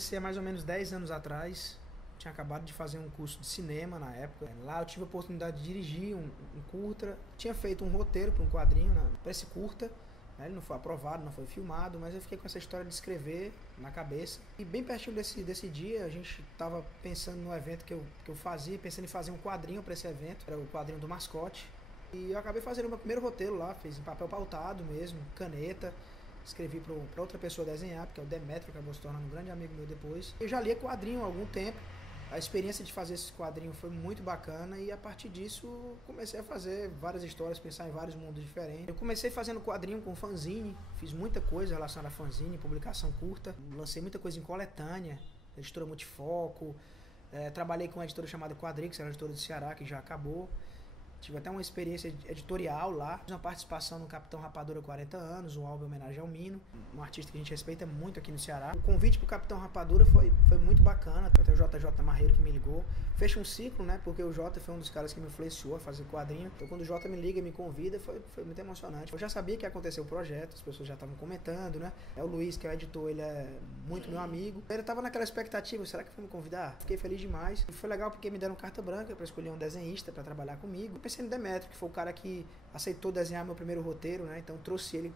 comecei há mais ou menos 10 anos atrás. Tinha acabado de fazer um curso de cinema na época. Lá eu tive a oportunidade de dirigir um curta. Tinha feito um roteiro para um quadrinho, para esse curta. Ele não foi aprovado, não foi filmado, mas eu fiquei com essa história de escrever na cabeça. E bem pertinho desse dia, a gente estava pensando no evento que eu fazia, pensando em fazer um quadrinho para esse evento. Era o quadrinho do mascote. E eu acabei fazendo o meu primeiro roteiro lá, fiz em papel pautado mesmo, caneta. Escrevi para outra pessoa desenhar, porque é o Demetrio, que acabou se tornando um grande amigo meu depois. Eu já lia quadrinho há algum tempo. A experiência de fazer esse quadrinho foi muito bacana e a partir disso comecei a fazer várias histórias, pensar em vários mundos diferentes. Eu comecei fazendo quadrinho com fanzine, fiz muita coisa relacionada a fanzine, publicação curta, lancei muita coisa em coletânea, editora Multifoco, trabalhei com uma editora chamada Quadrix, era uma editora do Ceará que já acabou. Tive até uma experiência editorial lá, fiz uma participação no Capitão Rapadura 40 anos, um álbum em homenagem ao Mino, um artista que a gente respeita muito aqui no Ceará. O convite pro Capitão Rapadura foi muito bacana, até o JJ Marreiro que me ligou. Fecha um ciclo, né, porque o Jota foi um dos caras que me influenciou a fazer quadrinho. Então quando o Jota me liga e me convida, foi muito emocionante. Eu já sabia que ia acontecer o projeto, as pessoas já estavam comentando, né. O Luiz, que é o editor, ele é muito meu amigo. Ele tava naquela expectativa, será que vai me convidar? Fiquei feliz demais. E foi legal porque me deram carta branca para escolher um desenhista para trabalhar comigo. Pensei no Demetrio, que foi o cara que aceitou desenhar meu primeiro roteiro, né? Então trouxe ele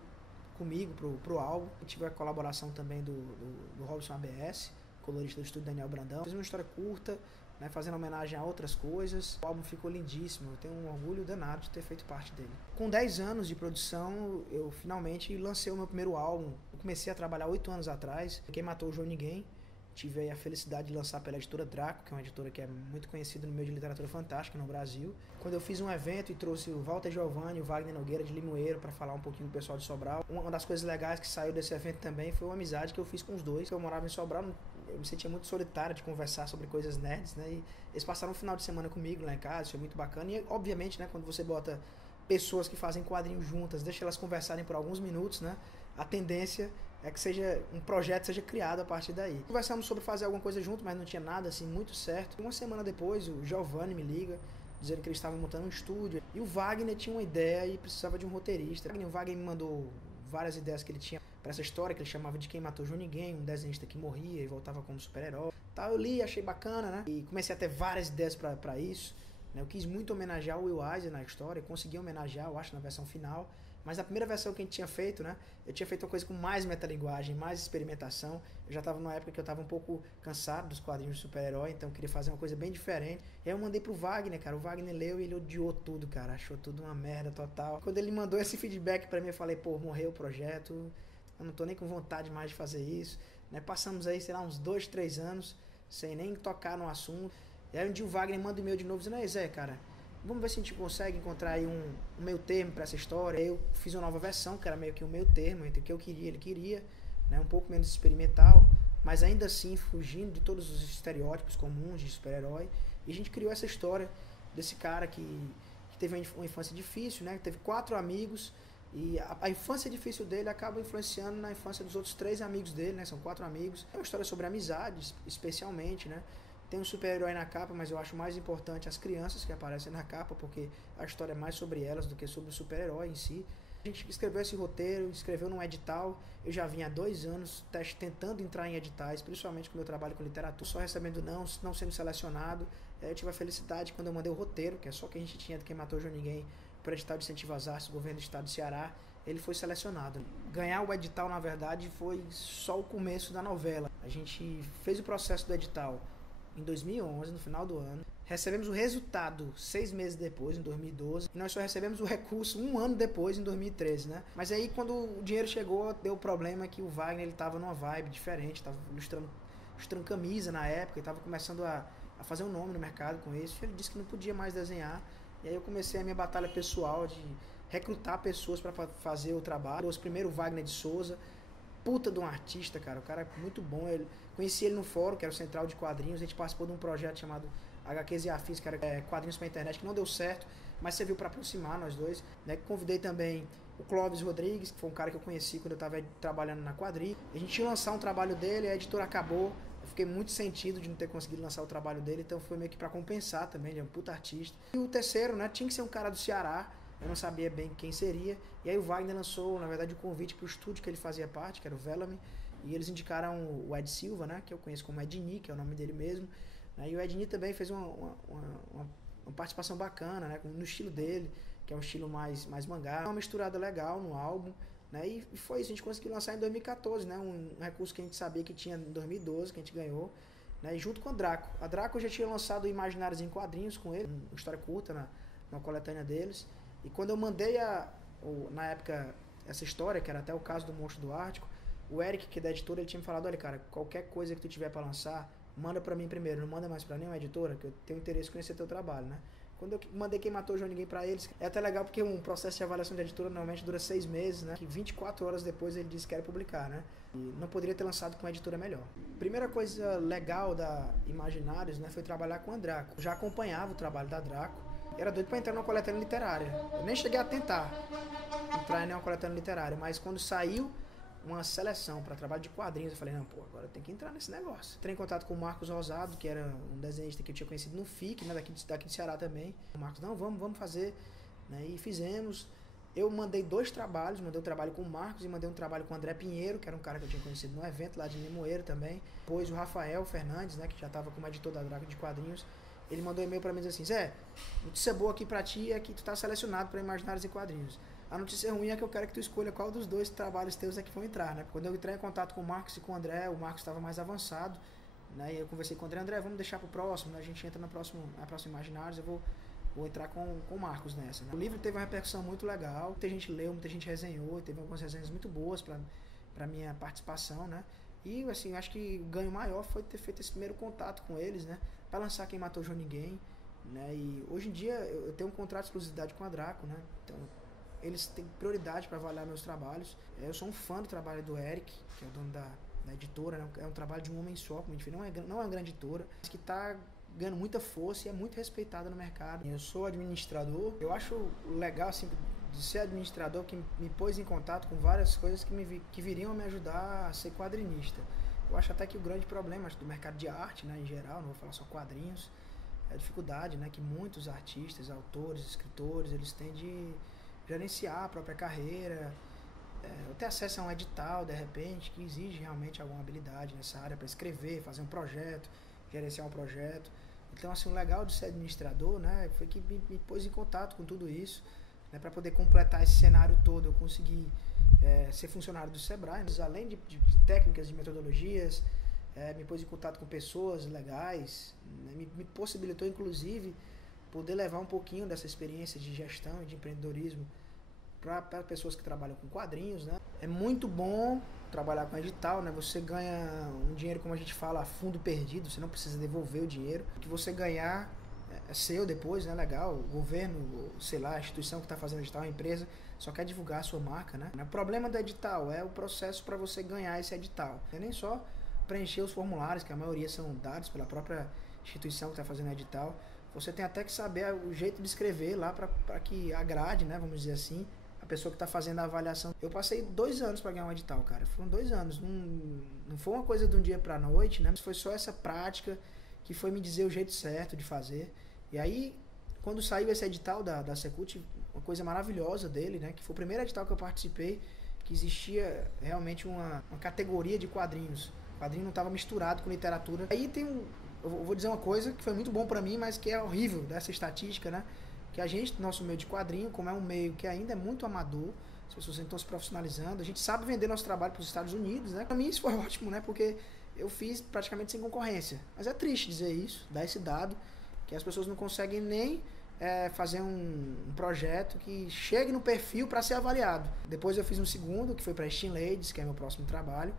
comigo pro álbum. Eu tive a colaboração também do Robson ABS, colorista do estúdio Daniel Brandão. Fiz uma história curta, né, fazendo homenagem a outras coisas. O álbum ficou lindíssimo, eu tenho um orgulho danado de ter feito parte dele. Com 10 anos de produção, eu finalmente lancei o meu primeiro álbum. Eu comecei a trabalhar 8 anos atrás, Quem Matou o João Ninguém. Tive a felicidade de lançar pela editora Draco, que é uma editora que é muito conhecida no meio de literatura fantástica no Brasil. Quando eu fiz um evento e trouxe o Walter Giovanni e o Wagner Nogueira de Limoeiro para falar um pouquinho do pessoal de Sobral, uma das coisas legais que saiu desse evento também foi uma amizade que eu fiz com os dois. Eu morava em Sobral, eu me sentia muito solitário de conversar sobre coisas nerds, né? E eles passaram um final de semana comigo lá em casa, foi muito bacana. E obviamente, né, quando você bota pessoas que fazem quadrinhos juntas, deixa elas conversarem por alguns minutos, né? A tendência é que um projeto seja criado a partir daí. Conversamos sobre fazer alguma coisa junto, mas não tinha nada assim muito certo. Uma semana depois, o Giovanni me liga, dizendo que eles estavam montando um estúdio. E o Wagner tinha uma ideia e precisava de um roteirista. O Wagner me mandou várias ideias que ele tinha para essa história, que ele chamava de Quem Matou João Ninguém, um desenhista que morria e voltava como super-herói. Eu li, achei bacana, né? E comecei a ter várias ideias para isso. Eu quis muito homenagear o Will Eisner na história, consegui homenagear, eu acho, na versão final. Mas a primeira versão que a gente tinha feito, né? Eu tinha feito uma coisa com mais metalinguagem, mais experimentação. Eu já estava numa época que eu estava um pouco cansado dos quadrinhos de super-herói, então eu queria fazer uma coisa bem diferente. E aí eu mandei pro Wagner, cara. O Wagner leu e ele odiou tudo, cara. Achou tudo uma merda total. Quando ele mandou esse feedback pra mim, eu falei, pô, morreu o projeto. Eu não tô nem com vontade mais de fazer isso. Né? Passamos aí, sei lá, uns 2, 3 anos, sem nem tocar no assunto. E aí um dia o Wagner manda um e-mail de novo, dizendo, aí Zé, cara, vamos ver se a gente consegue encontrar aí um meio termo para essa história. Eu fiz uma nova versão, que era meio que um meio termo entre o que eu queria e ele queria, né? Um pouco menos experimental, mas ainda assim fugindo de todos os estereótipos comuns de super-herói. E a gente criou essa história desse cara que teve uma infância difícil, né? Teve 4 amigos e a infância difícil dele acaba influenciando na infância dos outros 3 amigos dele, né? São 4 amigos. É uma história sobre amizade, especialmente, né? Tem um super-herói na capa, mas eu acho mais importante as crianças que aparecem na capa, porque a história é mais sobre elas do que sobre o super-herói em si. A gente escreveu esse roteiro, escreveu num edital. Eu já vinha há 2 anos tentando entrar em editais, principalmente com o meu trabalho com literatura, só recebendo não sendo selecionado. Eu tive a felicidade quando eu mandei o roteiro, que é só que a gente tinha de Quem Matou João Ninguém, para o edital de incentivo às artes do governo do estado do Ceará. Ele foi selecionado. Ganhar o edital, na verdade, foi só o começo da novela. A gente fez o processo do edital em 2011, no final do ano. Recebemos o resultado 6 meses depois, em 2012. E nós só recebemos o recurso 1 ano depois, em 2013, né? Mas aí, quando o dinheiro chegou, deu o problema que o Wagner, ele tava numa vibe diferente, tava ilustrando camisa na época, e tava começando a fazer um nome no mercado com isso. Ele disse que não podia mais desenhar. E aí eu comecei a minha batalha pessoal de recrutar pessoas para fazer o trabalho. Primeiro o Wagner de Souza, puta de um artista, cara, o cara é muito bom. Conheci ele no fórum, que era o Central de Quadrinhos. A gente participou de um projeto chamado HQs e Afins, que era quadrinhos pra internet, que não deu certo, mas serviu para aproximar nós dois, né? Convidei também o Clóvis Rodrigues, que foi um cara que eu conheci quando eu estava trabalhando na Quadrinho. A gente ia lançar um trabalho dele, a editora acabou. Eu fiquei muito sentido de não ter conseguido lançar o trabalho dele, então foi meio que para compensar também, ele é um puta artista. E o terceiro, né, tinha que ser um cara do Ceará. Eu não sabia bem quem seria. E aí o Wagner lançou, na verdade, o convite para o estúdio que ele fazia parte, que era o Velame. E eles indicaram o Ed Silva, né, que eu conheço como Edni, que é o nome dele mesmo, né, e o Edni também fez uma participação bacana, né, no estilo dele, que é um estilo mais mangá, uma misturada legal no álbum, né, e foi isso, a gente conseguiu lançar em 2014, né, um recurso que a gente sabia que tinha em 2012, que a gente ganhou, né, junto com a Draco. A Draco já tinha lançado Imaginários em Quadrinhos com ele, uma história curta na coletânea deles, e quando eu mandei na época essa história, que era até o caso do Monstro do Ártico, o Eric, que é da editora, ele tinha me falado, olha cara, qualquer coisa que tu tiver para lançar, manda para mim primeiro, não manda mais para nenhuma editora, que eu tenho interesse em conhecer teu trabalho, né? Quando eu mandei Quem Matou o João Ninguém para eles, é até legal porque um processo de avaliação de editora normalmente dura 6 meses, né? Que 24 horas depois ele disse que era publicar, né? E não poderia ter lançado com uma editora melhor. Primeira coisa legal da Imaginários, né, foi trabalhar com a Draco. Eu já acompanhava o trabalho da Draco, era doido para entrar numa coletânea literária. Eu nem cheguei a tentar entrar em nenhuma coletânea literária, mas quando saiu uma seleção para trabalho de quadrinhos, eu falei, não, pô, agora eu tenho que entrar nesse negócio. Entrei em contato com o Marcos Rosado, que era um desenhista que eu tinha conhecido no FIC, né, daqui de Ceará também. O Marcos, não, vamos fazer, né, e fizemos. Eu mandei 2 trabalhos, mandei um trabalho com o Marcos e mandei um trabalho com o André Pinheiro, que era um cara que eu tinha conhecido num evento lá de Limoeiro também. Depois o Rafael Fernandes, né, que já estava como editor da Draco de quadrinhos, ele mandou um e-mail para mim dizendo assim, Zé, notícia boa aqui para ti é que tu tá selecionado para Imaginários e Quadrinhos. A notícia ruim é que eu quero que tu escolha qual dos 2 trabalhos teus é que vão entrar, né? Quando eu entrei em contato com o Marcos e com o André, o Marcos estava mais avançado, né? E eu conversei com o André, vamos deixar pro próximo, né? A gente entra na próxima Imaginários, eu vou entrar com o Marcos nessa, né? O livro teve uma repercussão muito legal, muita gente leu, muita gente resenhou, teve algumas resenhas muito boas para minha participação, né? E assim, eu acho que o ganho maior foi ter feito esse primeiro contato com eles, né? Para lançar Quem Matou o João Ninguém, né? E hoje em dia eu tenho um contrato de exclusividade com a Draco, né? Então eles têm prioridade para avaliar meus trabalhos. Eu sou um fã do trabalho do Eric, que é o dono da editora, né? É um trabalho de um homem só, como a gente vê, não é uma grande editora, mas que está ganhando muita força e é muito respeitada no mercado. Eu sou administrador, eu acho legal assim, de ser administrador, que me pôs em contato com várias coisas que viriam a me ajudar a ser quadrinista. Eu acho até que o grande problema do mercado de arte, né, em geral, não vou falar só quadrinhos, é a dificuldade, né, que muitos artistas, autores, escritores, eles têm de gerenciar a própria carreira, ter acesso a um edital, de repente, que exige realmente alguma habilidade nessa área para escrever, fazer um projeto, gerenciar um projeto. Então, assim, o legal de ser administrador, né, foi que me pôs em contato com tudo isso, né, para poder completar esse cenário todo. Eu consegui ser funcionário do Sebrae, mas além de técnicas, de metodologias, me pôs em contato com pessoas legais, né, me possibilitou, inclusive, poder levar um pouquinho dessa experiência de gestão e de empreendedorismo para pessoas que trabalham com quadrinhos, né? É muito bom trabalhar com edital, né? Você ganha um dinheiro, como a gente fala, fundo perdido, você não precisa devolver o dinheiro. O que você ganhar é seu depois, né? Legal, o governo, sei lá, a instituição que está fazendo edital, a empresa, só quer divulgar a sua marca, né? O problema do edital é o processo para você ganhar esse edital. Não é nem só preencher os formulários, que a maioria são dados pela própria instituição que está fazendo o edital. Você tem até que saber o jeito de escrever lá para que agrade, né, vamos dizer assim, a pessoa que está fazendo a avaliação. Eu passei 2 anos para ganhar um edital, cara. Foram 2 anos. Não foi uma coisa de um dia para a noite, né? Foi só essa prática que foi me dizer o jeito certo de fazer. E aí, quando saiu esse edital da Secult, uma coisa maravilhosa dele, né, que foi o primeiro edital que eu participei, que existia realmente uma categoria de quadrinhos. O quadrinho não estava misturado com literatura. Aí tem eu vou dizer uma coisa que foi muito bom para mim, mas que é horrível dessa estatística, né? Que a gente, nosso meio de quadrinho, como é um meio que ainda é muito amador, as pessoas estão se profissionalizando, a gente sabe vender nosso trabalho para os Estados Unidos, né? Para mim isso foi ótimo, né? Porque eu fiz praticamente sem concorrência. Mas é triste dizer isso, dar esse dado, que as pessoas não conseguem nem fazer um projeto que chegue no perfil para ser avaliado. Depois eu fiz um segundo, que foi para Steam Ladies, que é meu próximo trabalho,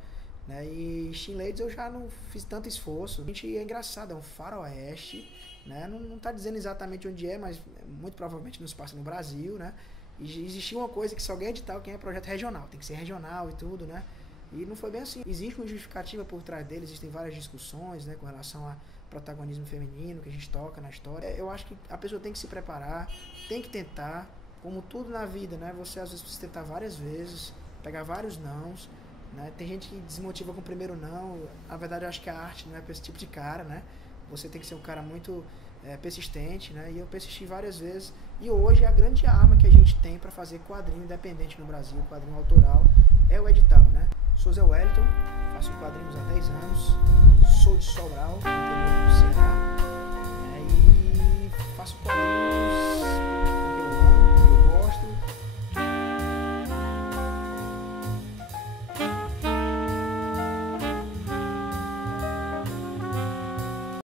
né? E Steam Ladies eu já não fiz tanto esforço. A gente é engraçado, é um faroeste, né? Não tá dizendo exatamente onde é, mas muito provavelmente não se passa no Brasil, né? E existia uma coisa que só ganha edital quem é projeto regional, tem que ser regional e tudo, né? E não foi bem assim. Existe uma justificativa por trás dele, existem várias discussões, né, com relação a protagonismo feminino que a gente toca na história. Eu acho que a pessoa tem que se preparar, tem que tentar, como tudo na vida, né? Você às vezes precisa tentar várias vezes, pegar vários nãos, né? Tem gente que desmotiva com o primeiro não. Na verdade, eu acho que a arte não é para esse tipo de cara, né? Você tem que ser um cara muito persistente, né? E eu persisti várias vezes. E hoje a grande arma que a gente tem para fazer quadrinho independente no Brasil, quadrinho autoral, é o edital, né? Sou Zé Wellington. Faço quadrinhos há 10 anos. Sou de Sobral, interior do Ceará.